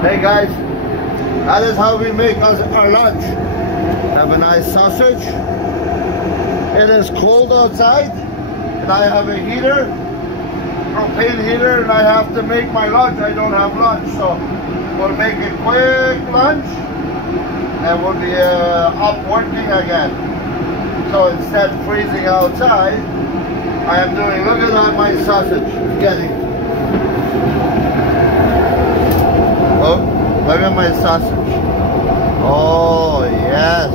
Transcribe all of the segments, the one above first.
Hey guys, that is how we make our lunch. Have a nice sausage. It is cold outside, and I have a heater, propane heater, and I have to make my lunch. I don't have lunch, so we'll make a quick lunch, and we'll be up working again. So instead of freezing outside, I am doing, look at that, my sausage. It's getting. Oh, look at my sausage. Oh, yes.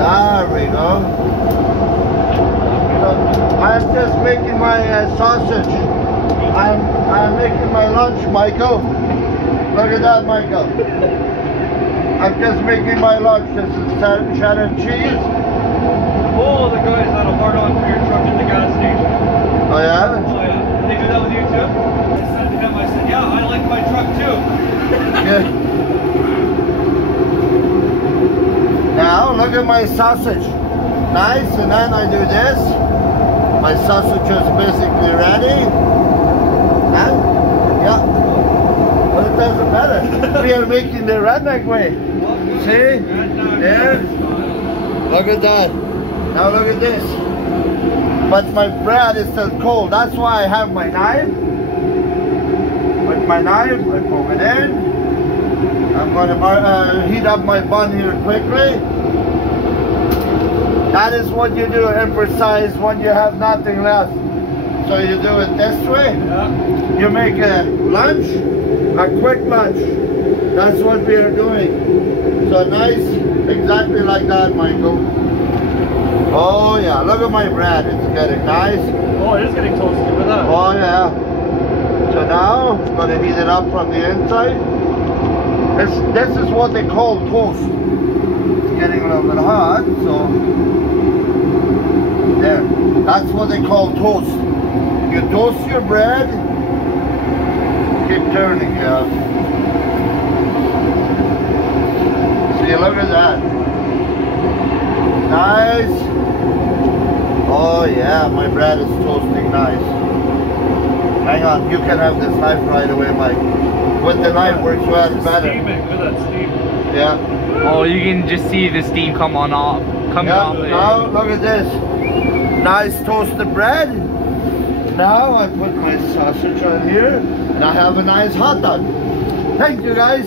There we go. So I'm just making my sausage. I'm making my lunch, Michael. Look at that, Michael. I'm just making my lunch. This is cheddar cheese. Oh, the guys that'll hard on for your truck at the gas station. Oh yeah? Oh yeah. They do that with you too? I said to him, I said, yeah, I like my truck too. Yeah. Now look at my sausage. Nice, and then I do this. My sausage is basically ready. And yeah. But it doesn't matter. We are making the redneck way. See? There. Look at that. Now look at this. But my bread is still cold. That's why I have my knife. With my knife, I poke it in. I'm going to heat up my bun here quickly. That is what you do, emphasize when you have nothing left. So you do it this way. Yeah. You make a lunch, a quick lunch. That's what we are doing. So nice, exactly like that, Michael. Oh yeah, look at my bread. It's getting nice. Oh, it is getting toasty. Look at that. Oh yeah. So now, I'm going to heat it up from the inside. This is what they call toast. It's getting a little bit hot, so there. That's what they call toast. You toast your bread, keep turning, yeah. See, look at that. Nice. Oh yeah, my bread is toasting nice. Hang on, you can have this knife right away, Mike. With the knife works well better. Steaming, look at that steam. Yeah. Oh, you can just see the steam coming off there. Now look at this. Nice toasted bread. Now I put my sausage on here, and I have a nice hot dog. Thank you guys.